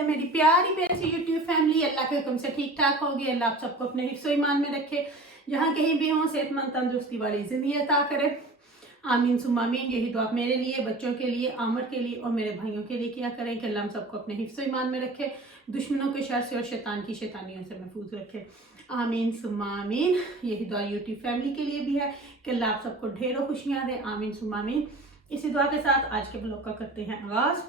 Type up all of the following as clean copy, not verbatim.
है मेरी प्यारी प्यारी यूट्यूब फैमिली। अल्लाह के हुक्म से ठीक ठाक होगी। अल्लाह आप सबको अपने हिफ्ज़ो ईमान में रखे, जहाँ कहीं भी हों सेहतमंद तंदुरुस्ती वाली जिंदगी अता करे। आमीन सुम्मा आमीन। यही दुआ मेरे लिए, बच्चों के लिए, आमर के लिए और मेरे भाइयों के लिए किया करें कि अल्लाह हम सबको अपने हिफ्ज़ो ईमान में रखे, दुश्मनों के शर से और शैतान की शैतानियों से महफूज रखे। आमीन सुम्मा आमीन। यही दुआ यूट्यूब फैमिली के लिए भी है कि अल्लाह आप सबको ढेरों खुशियाँ दे। आमीन सुम्मा आमीन। इसी दुआ के साथ आज के ब्लॉग का करते हैं आगाज़।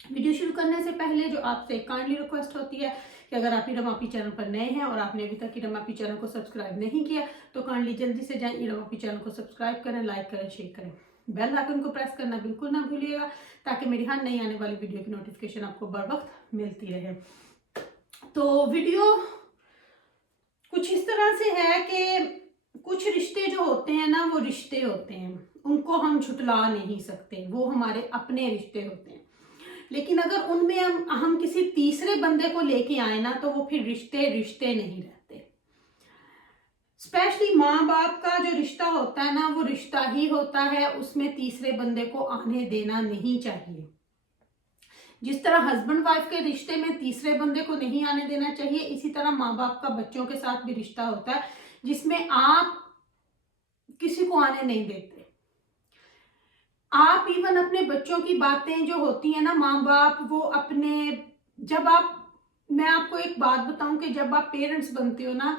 वीडियो शुरू करने से पहले जो आपसे काइंडली रिक्वेस्ट होती है कि अगर आप इरम आपी चैनल पर नए हैं और आपने अभी तक इरम आपी चैनल को सब्सक्राइब नहीं किया तो काइंडली जल्दी से जाएं, इरम आपी चैनल को सब्सक्राइब करें, लाइक करें, शेयर करें, बेल आइकन को प्रेस करना बिल्कुल ना भूलिएगा ताकि मेरी हर नई आने वाली वीडियो की नोटिफिकेशन आपको बर वक्त मिलती रहे। तो वीडियो कुछ इस तरह से है कि कुछ रिश्ते जो होते हैं ना, वो रिश्ते होते हैं, उनको हम झुटला नहीं सकते, वो हमारे अपने रिश्ते होते हैं। लेकिन अगर उनमें हम किसी तीसरे बंदे को लेके आए ना तो वो फिर रिश्ते रिश्ते नहीं रहते। स्पेशली माँ बाप का जो रिश्ता होता है ना, वो रिश्ता ही होता है, उसमें तीसरे बंदे को आने देना नहीं चाहिए। जिस तरह हस्बैंड वाइफ के रिश्ते में तीसरे बंदे को नहीं आने देना चाहिए, इसी तरह माँ बाप का बच्चों के साथ भी रिश्ता होता है जिसमें आप किसी को आने नहीं देते। आप इवन अपने बच्चों की बातें जो होती है ना, माँ बाप वो अपने, जब आप, मैं आपको एक बात बताऊं कि जब आप पेरेंट्स बनते हो ना,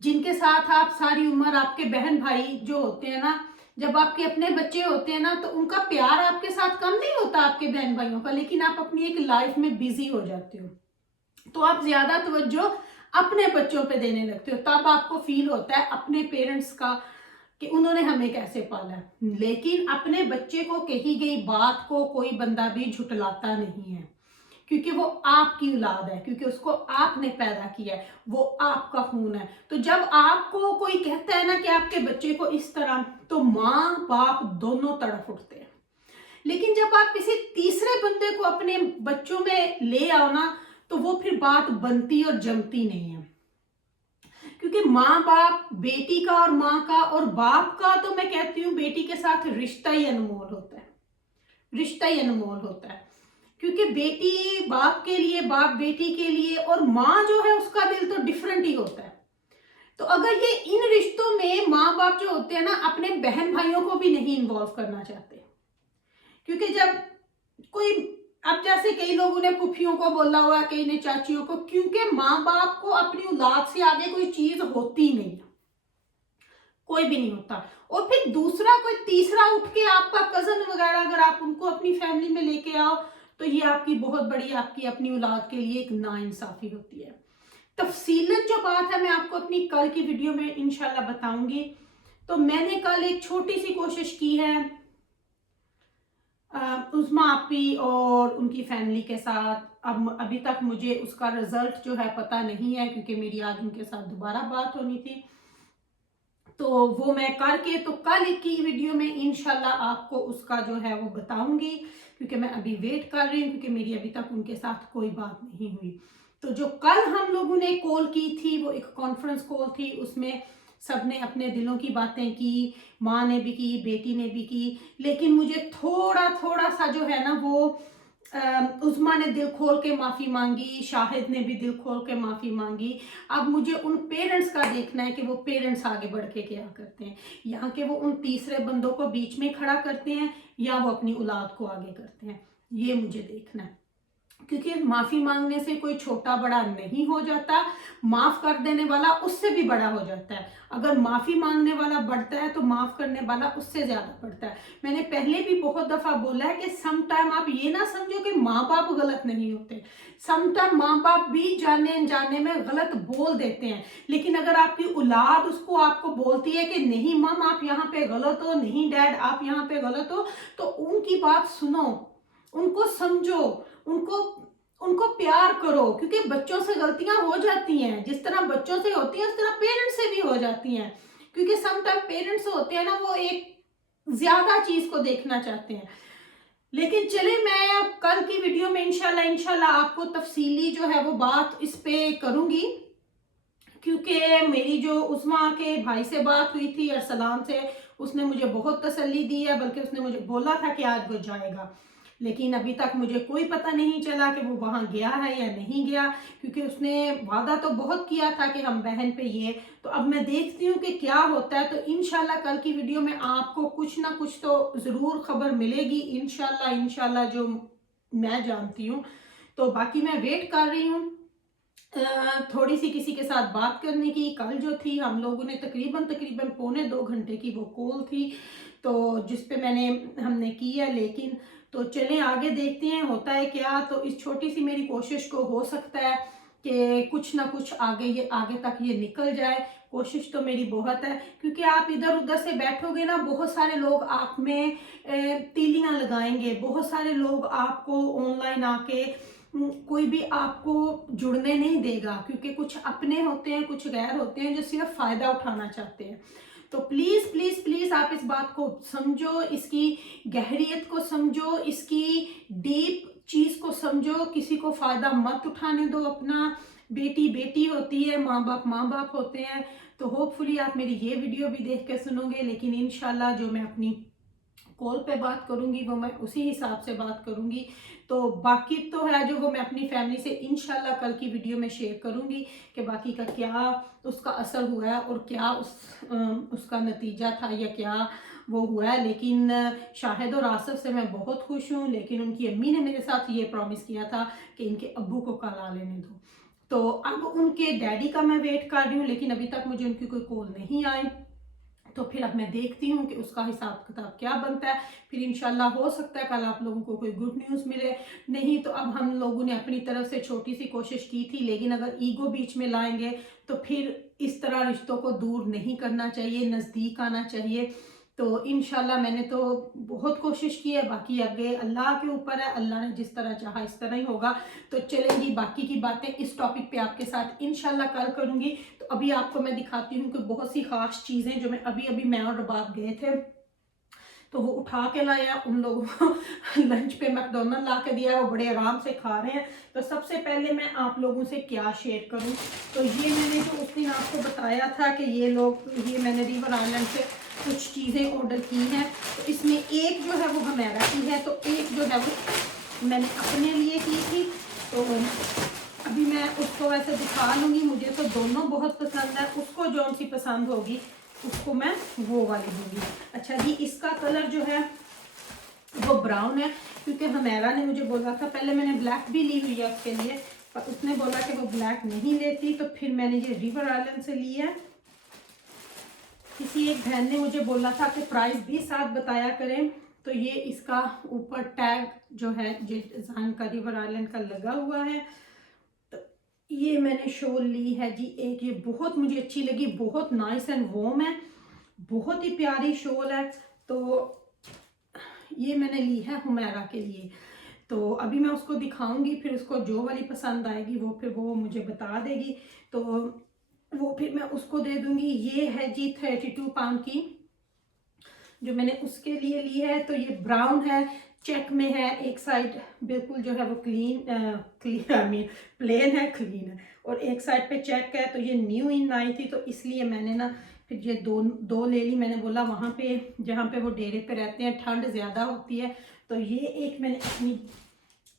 जिनके साथ आप सारी उम्र, आपके बहन भाई जो होते हैं ना, जब आपके अपने बच्चे होते हैं ना तो उनका प्यार आपके साथ कम नहीं होता आपके बहन भाइयों का, लेकिन आप अपनी एक लाइफ में बिजी हो जाते हो तो आप ज्यादा तवज्जो अपने बच्चों पे देने लगते हो। तब आपको फील होता है अपने पेरेंट्स का कि उन्होंने हमें कैसे पाला है। लेकिन अपने बच्चे को कही गई बात को कोई बंदा भी झुटलाता नहीं है, क्योंकि वो आपकी औलाद है, क्योंकि उसको आपने पैदा किया है, वो आपका खून है। तो जब आपको कोई कहता है ना कि आपके बच्चे को इस तरह, तो माँ बाप दोनों तड़फ उठते हैं। लेकिन जब आप किसी तीसरे बंदे को अपने बच्चों में ले आओ ना तो वो फिर बात बनती और जमती नहीं है। क्योंकि माँ बाप, बेटी का और माँ का और बाप का, तो मैं कहती हूँ बेटी के साथ रिश्ता ही अनमोल होता है, रिश्ता ही अनमोल होता है। क्योंकि बेटी बाप के लिए, बाप बेटी के लिए, और माँ जो है उसका दिल तो डिफरेंट ही होता है। तो अगर ये इन रिश्तों में माँ बाप जो होते हैं ना, अपने बहन भाइयों को भी नहीं इन्वॉल्व करना चाहते, क्योंकि जब कोई, अब जैसे कई लोगों ने फूफियों को बोला हुआ, कई ने चाचियों को, क्योंकि माँ बाप को अपनी औलाद से आगे कोई चीज होती नहीं, कोई भी नहीं होता। और फिर दूसरा कोई तीसरा उठ के, आपका कजन वगैरह, अगर आप उनको अपनी फैमिली में लेके आओ तो ये आपकी बहुत बड़ी, आपकी अपनी औलाद के लिए एक नाइंसाफी होती है। तफसीलन जो बात है मैं आपको अपनी कल की वीडियो में इंशाल्लाह बताऊंगी। तो मैंने कल एक छोटी सी कोशिश की है उस्मा आपी और उनकी फैमिली के साथ। अब अभी तक मुझे उसका रिजल्ट जो है पता नहीं है, क्योंकि मेरी आज उनके साथ दोबारा बात होनी थी, तो वो मैं करके तो कल की वीडियो में इंशाल्लाह आपको उसका जो है वो बताऊंगी, क्योंकि मैं अभी वेट कर रही हूँ, क्योंकि मेरी अभी तक उनके साथ कोई बात नहीं हुई। तो जो कल हम लोगों ने कॉल की थी वो एक कॉन्फ्रेंस कॉल थी, उसमें सबने अपने दिलों की बातें की, माँ ने भी की, बेटी ने भी की। लेकिन मुझे थोड़ा थोड़ा सा जो है ना वो उस्मा ने दिल खोल के माफ़ी मांगी, शाहिद ने भी दिल खोल के माफ़ी मांगी। अब मुझे उन पेरेंट्स का देखना है कि वो पेरेंट्स आगे बढ़ के क्या करते हैं, या कि वो उन तीसरे बंदों को बीच में खड़ा करते हैं या वो अपनी औलाद को आगे करते हैं, ये मुझे देखना है। क्योंकि माफी मांगने से कोई छोटा बड़ा नहीं हो जाता, माफ कर देने वाला उससे भी बड़ा हो जाता है। अगर माफी मांगने वाला बढ़ता है तो माफ करने वाला उससे ज्यादा बढ़ता है। मैंने पहले भी बहुत दफा बोला है कि सम टाइम आप ये ना समझो कि माँ बाप गलत नहीं होते, सम टाइम माँ बाप भी जाने अनजाने में गलत बोल देते हैं। लेकिन अगर आपकी औलाद उसको आपको बोलती है कि नहीं मम आप यहाँ पे गलत हो, नहीं डैड आप यहाँ पे गलत हो, तो उनकी बात सुनो, उनको समझो, उनको प्यार करो। क्योंकि बच्चों से गलतियां हो जाती हैं, जिस तरह बच्चों से होती हैं उस तरह पेरेंट्स से भी हो जाती हैं। क्योंकि सम टाइम पेरेंट्स होते हैं ना, वो एक ज्यादा चीज को देखना चाहते हैं। लेकिन चले, मैं कल की वीडियो में इंशाल्लाह आपको तफसीली जो है वो बात इस पे करूंगी, क्योंकि मेरी जो उस्मा के भाई से बात हुई थी अरसलान से, उसने मुझे बहुत तसल्ली दी है, बल्कि उसने मुझे बोला था कि आज वो जाएगा। लेकिन अभी तक मुझे कोई पता नहीं चला कि वो वहाँ गया है या नहीं गया, क्योंकि उसने वादा तो बहुत किया था कि हम बहन पे ये। तो अब मैं देखती हूँ कि क्या होता है। तो इंशाल्लाह कल की वीडियो में आपको कुछ ना कुछ तो ज़रूर खबर मिलेगी, इंशाल्लाह जो मैं जानती हूँ। तो बाकी मैं वेट कर रही हूँ थोड़ी सी किसी के साथ बात करने की। कल जो थी हम लोगों ने तकरीबन पौने 2 घंटे की वो कॉल थी, तो जिस पे हमने की है। लेकिन तो चलें आगे देखते हैं होता है क्या। तो इस छोटी सी मेरी कोशिश को हो सकता है कि कुछ ना कुछ आगे तक ये निकल जाए। कोशिश तो मेरी बहुत है, क्योंकि आप इधर उधर से बैठोगे ना, बहुत सारे लोग आप में तीलियां लगाएंगे, बहुत सारे लोग आपको ऑनलाइन आके कोई भी आपको जुड़ने नहीं देगा, क्योंकि कुछ अपने होते हैं, कुछ गैर होते हैं जो सिर्फ फायदा उठाना चाहते हैं। तो प्लीज प्लीज प्लीज आप इस बात को समझो, इसकी गहरियत को समझो, इसकी डीप चीज को समझो। किसी को फायदा मत उठाने दो अपना। बेटी बेटी होती है, माँ बाप होते हैं। तो होपफुली आप मेरी ये वीडियो भी देख के सुनोगे, लेकिन इंशाल्लाह जो मैं अपनी कॉल पे बात करूंगी वो मैं उसी हिसाब से बात करूंगी। तो बाकी तो है जो वो मैं अपनी फैमिली से इंशाल्लाह कल की वीडियो में शेयर करूंगी कि बाकी का क्या उसका असर हुआ है और क्या उसका नतीजा था या क्या वो हुआ है। लेकिन शाहिद और आसिफ से मैं बहुत खुश हूँ। लेकिन उनकी अम्मी ने मेरे साथ ये प्रॉमिस किया था कि इनके अब्बू को कल आ लेने दो। तो अब उनके डैडी का मैं वेट कर रही हूँ, लेकिन अभी तक मुझे उनकी कोई कॉल नहीं आई। तो फिर अब मैं देखती हूँ कि उसका हिसाब किताब क्या बनता है। फिर इंशाल्लाह हो सकता है कल आप लोगों को कोई गुड न्यूज़ मिले। नहीं तो अब हम लोगों ने अपनी तरफ से छोटी सी कोशिश की थी, लेकिन अगर ईगो बीच में लाएंगे तो फिर इस तरह रिश्तों को दूर नहीं करना चाहिए, नज़दीक आना चाहिए। तो इंशाल्लाह मैंने तो बहुत कोशिश की है, बाकी आगे अल्लाह के ऊपर है। अल्लाह ने जिस तरह चाहा इस तरह ही होगा। तो चलेंगी बाकी की बातें इस टॉपिक पे आपके साथ इंशाल्लाह कल करूंगी। तो अभी आपको मैं दिखाती हूँ कि बहुत सी खास चीज़ें जो मैं अभी मैं और रबाब गए थे तो वो उठा के लाया उन लोगों को लंच पे मैकडोनल्ड ला के दिया, वो बड़े आराम से खा रहे हैं। तो सबसे पहले मैं आप लोगों से क्या शेयर करूं, तो ये मैंने जो उस दिन आपको बताया था कि ये मैंने रिवर आइलैंड से कुछ चीज़ें ऑर्डर की हैं। तो इसमें एक जो है वो हमेरा की है, तो एक जो है वो मैंने अपने लिए की थी। तो अभी मैं उसको वैसे दिखा लूँगी। मुझे तो दोनों बहुत पसंद है, उसको जौन सी पसंद होगी उसको मैं वो वाली दूंगी। अच्छा जी, इसका कलर जो है वो ब्राउन है, क्योंकि हमेरा ने मुझे बोला था, पहले मैंने ब्लैक भी ली हुई है उसके लिए, पर उसने बोला कि वो ब्लैक नहीं लेती। तो फिर मैंने ये रिवर आइलैंड से लिया है। किसी एक बहन ने मुझे बोला था कि प्राइस भी साथ बताया करें, तो ये इसका ऊपर टैग जो है डिजाइन का रिवर आइलैंड का लगा हुआ है। तो ये मैंने शॉल ली है जी एक, ये बहुत मुझे अच्छी लगी, बहुत नाइस एंड वॉर्म है, बहुत ही प्यारी शॉल है। तो ये मैंने ली है हुमैरा के लिए। तो अभी मैं उसको दिखाऊंगी, फिर उसको जो वाली पसंद आएगी वो मुझे बता देगी, तो वो फिर मैं उसको दे दूंगी। ये है जी 32 पाउंड की जो मैंने उसके लिए ली है। तो ये ब्राउन है, चेक में है, एक साइड बिल्कुल जो है वो प्लेन है, क्लीन है, और एक साइड पे चेक है। तो ये न्यू इन आई थी, तो इसलिए मैंने ना फिर ये दो ले ली। मैंने बोला वहाँ पे जहाँ पे वो डेरे पे रहते हैं ठंड ज़्यादा होती है, तो ये एक मैंने अपनी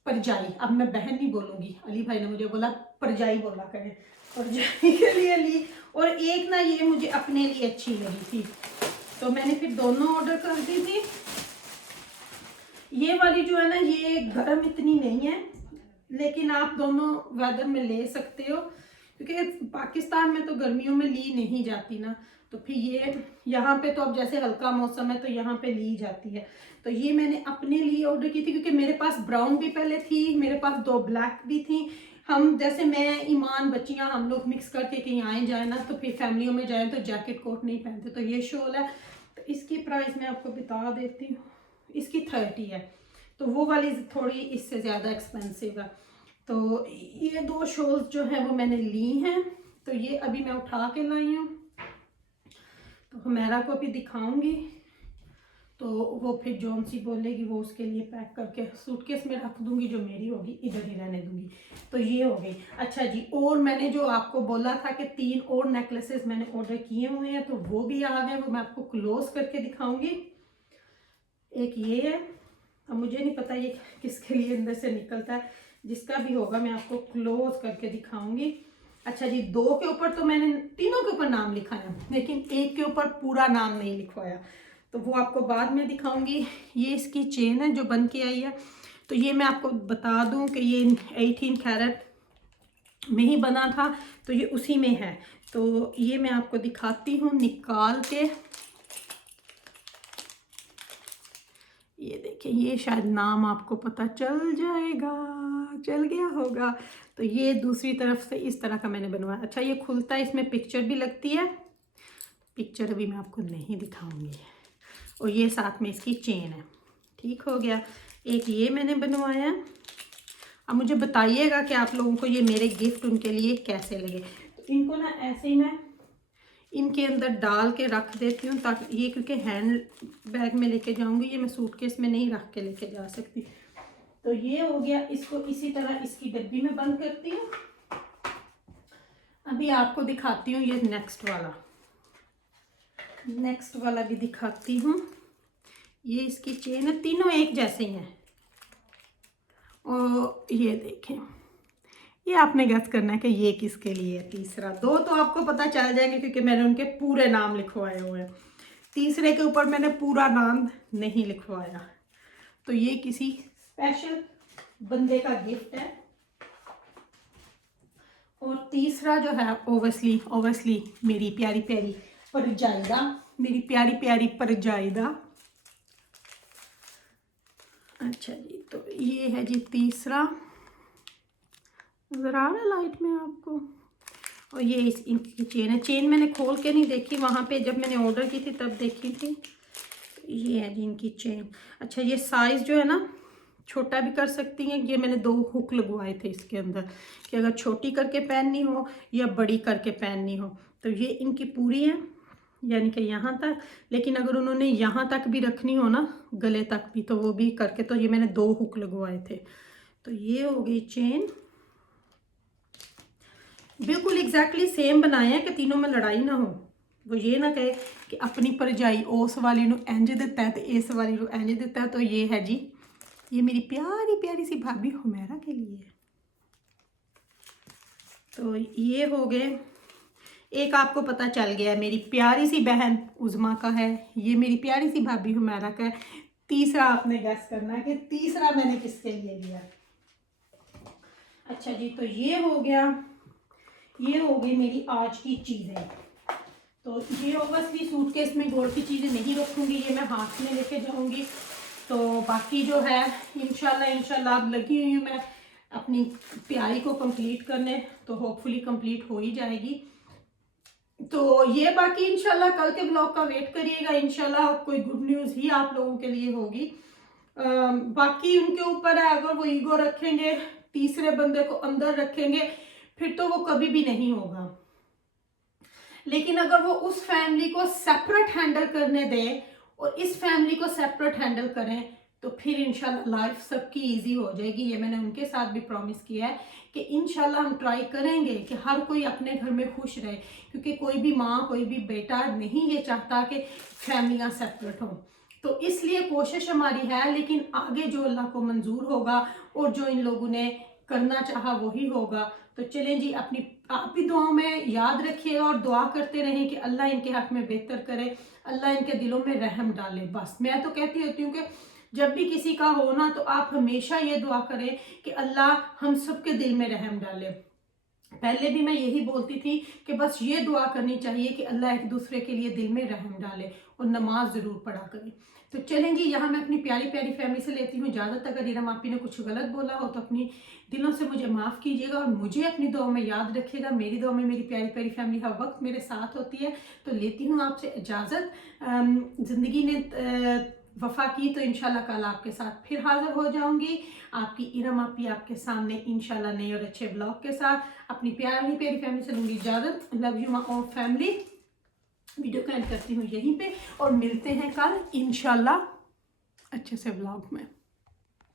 परजाई, अब मैं बहन नहीं बोलूँगी, अली भाई ने मुझे बोला परजाई बोला करें, परजाई के लिए ली। और एक ना ये मुझे अपने लिए अच्छी लगी थी, तो मैंने फिर दोनों ऑर्डर कर दी थी। ये वाली जो है ना ये गर्म इतनी नहीं है, लेकिन आप दोनों वेदर में ले सकते हो, क्योंकि पाकिस्तान में तो गर्मियों में ली नहीं जाती ना। तो फिर ये यहाँ पे तो अब जैसे हल्का मौसम है तो यहाँ पे ली जाती है। तो ये मैंने अपने लिए ऑर्डर की थी, क्योंकि मेरे पास ब्राउन भी पहले थी, मेरे पास 2 ब्लैक भी थी। हम जैसे मैं ईमान बच्चियाँ हम लोग मिक्स करके कहीं आए जाए ना, तो फिर फैमिलियों में जाए तो जैकेट कोट नहीं पहनते। तो ये शॉल है, तो इसकी प्राइस मैं आपको बता देती हूँ, इसकी 30 है। तो वो वाली थोड़ी इससे ज़्यादा एक्सपेंसिव है। तो ये 2 शॉल्स जो है वो मैंने ली हैं। तो ये अभी मैं उठा के लाई हूँ, तो हमेरा को भी दिखाऊंगी। तो वो फिर जौन सी बोलेगी वो उसके लिए पैक करके सूटकेस में रख दूंगी, जो मेरी होगी इधर ही रहने दूंगी। तो ये हो गई। अच्छा जी, और मैंने जो आपको बोला था कि 3 और नेकलेसेस मैंने ऑर्डर किए हुए हैं, तो वो भी आ गए, वो मैं आपको क्लोज करके दिखाऊंगी। एक ये है, अब मुझे नहीं पता ये किसके लिए अंदर से निकलता है, जिसका भी होगा मैं आपको क्लोज करके दिखाऊंगी। अच्छा जी, 2 के ऊपर तो मैंने तीनों के ऊपर नाम लिखा है, लेकिन एक के ऊपर पूरा नाम नहीं लिखवाया, तो वो आपको बाद में दिखाऊंगी। ये इसकी चेन है जो बन के आई है, तो ये मैं आपको बता दूं कि ये 18 कैरेट में ही बना था, तो ये उसी में है। तो ये मैं आपको दिखाती हूँ निकाल के। ये देखिए, ये शायद नाम आपको पता चल जाएगा, चल गया होगा। तो ये दूसरी तरफ से इस तरह का मैंने बनवाया। अच्छा, ये खुलता है, इसमें पिक्चर भी लगती है, पिक्चर अभी मैं आपको नहीं दिखाऊंगी। और ये साथ में इसकी चेन है। ठीक हो गया, एक ये मैंने बनवाया। अब मुझे बताइएगा कि आप लोगों को ये मेरे गिफ्ट उनके लिए कैसे लगे। तो इनको ना ऐसे ही मैं इनके अंदर डाल के रख देती हूँ, ताकि ये, क्योंकि हैंड बैग में लेके जाऊंगी, ये मैं सूटकेस में नहीं रख के लेके जा सकती। तो ये हो गया, इसको इसी तरह इसकी डब्बी में बंद करती हूँ। अभी आपको दिखाती हूँ ये नेक्स्ट वाला भी दिखाती हूँ। ये इसकी चेन है, तीनों एक जैसे ही हैं। और ये देखें, ये आपने गेस करना है कि ये किसके लिए है। तीसरा, 2 तो आपको पता चल जाएंगे क्योंकि मैंने उनके पूरे नाम लिखवाए हुए हैं। तीसरे के ऊपर मैंने पूरा नाम नहीं लिखवाया। तो ये किसी स्पेशल बंदे का गिफ्ट है। और तीसरा जो है ओवसली मेरी प्यारी प्यारी परजाइदा, मेरी प्यारी प्यारी परजाइदा। अच्छा जी, तो ये है जी तीसरा, नज़र आ रहा है लाइट में आपको। और ये इनकी चेन है। चेन मैंने खोल के नहीं देखी, वहाँ पे जब मैंने ऑर्डर की थी तब देखी थी। ये है जी इनकी चेन। अच्छा, ये साइज़ जो है ना, छोटा भी कर सकती हैं। ये मैंने 2 हुक लगवाए थे इसके अंदर कि अगर छोटी करके पहननी हो या बड़ी करके पहननी हो। तो ये इनकी पूरी है, यानी कि यहाँ तक। लेकिन अगर उन्होंने यहाँ तक भी रखनी हो ना, गले तक भी, तो वो भी करके, तो ये मैंने 2 हुक लगवाए थे। तो ये हो गई चेन। बिल्कुल एग्जैक्टली सेम बनाए हैं कि तीनों में लड़ाई ना हो। वो ये ना कहे कि अपनी परजाई उस वाली नू इंज दिता है तो इस वाली नू इंज दिता है। तो ये है जी, ये मेरी प्यारी प्यारी सी भाभी हुमैरा के लिए। तो ये हो गए। एक आपको पता चल गया, मेरी प्यारी सी बहन उज़मा का है, ये मेरी प्यारी सी भाभी हुमैरा का है। तीसरा आपने गैस करना है कि तीसरा मैंने किसके लिए लिया। अच्छा जी, तो ये हो गया, ये हो गई मेरी आज की चीज़ें। तो ये ओवसली सूटकेस में गोल्ड की चीज़ें नहीं रखूँगी, ये मैं हाथ में लेके जाऊँगी। तो बाकी जो है इंशाल्लाह अब लगी हुई हूँ मैं अपनी तैयारी को कंप्लीट करने, तो होपफुली कंप्लीट हो ही जाएगी। तो ये बाकी इंशाल्लाह कल के ब्लॉग का वेट करिएगा। इंशाल्लाह कोई गुड न्यूज़ ही आप लोगों के लिए होगी। बाकी उनके ऊपर है, अगर वो ईगो रखेंगे, तीसरे बंदे को अंदर रखेंगे, फिर तो वो कभी भी नहीं होगा। लेकिन अगर वो उस फैमिली को सेपरेट हैंडल करने दें और इस फैमिली को सेपरेट हैंडल करें, तो फिर इंशाल्लाह लाइफ सबकी इजी हो जाएगी। ये मैंने उनके साथ भी प्रॉमिस किया है कि इंशाल्लाह हम ट्राई करेंगे कि हर कोई अपने घर में खुश रहे, क्योंकि कोई भी माँ कोई भी बेटा नहीं ये चाहता कि फैमिलियाँ सेपरेट हों। तो इसलिए कोशिश हमारी है, लेकिन आगे जो अल्लाह को मंजूर होगा और जो इन लोगों ने करना चाहा वही होगा। तो चलें जी, अपनी आप भी दुआओं में याद रखिएगा और दुआ करते रहें कि अल्लाह इनके हक में बेहतर करे, अल्लाह इनके दिलों में रहम डाले। बस मैं तो कहती होती हूँ कि जब भी किसी का हो ना, तो आप हमेशा ये दुआ करें कि अल्लाह हम सबके दिल में रहम डाले। पहले भी मैं यही बोलती थी कि बस ये दुआ करनी चाहिए कि अल्लाह एक दूसरे के लिए दिल में रहम डाले और नमाज ज़रूर पढ़ा करें। तो चलें जी, यहाँ मैं अपनी प्यारी प्यारी फैमिली से लेती हूँ इजाज़त। अगर इरम आपी ने कुछ गलत बोला हो तो अपनी दिलों से मुझे माफ़ कीजिएगा और मुझे अपनी दुआ में याद रखिएगा। मेरी दुआ में मेरी प्यारी प्यारी फैमिली हर वक्त मेरे साथ होती है। तो लेती हूँ आपसे इजाज़त। ज़िंदगी ने वफ़ा की तो इंशाल्लाह कल आपके साथ फिर हाज़िर हो जाऊंगी। आपकी इरम आपी आपके सामने इंशाल्लाह नए और अच्छे ब्लॉग के साथ। अपनी प्यारी प्यारी फैमिली से लूँगी इजाज़त। Love you my all family. Video को एंड करती हूँ यहीं पे और मिलते हैं कल इंशाल्लाह अच्छे से ब्लॉग में।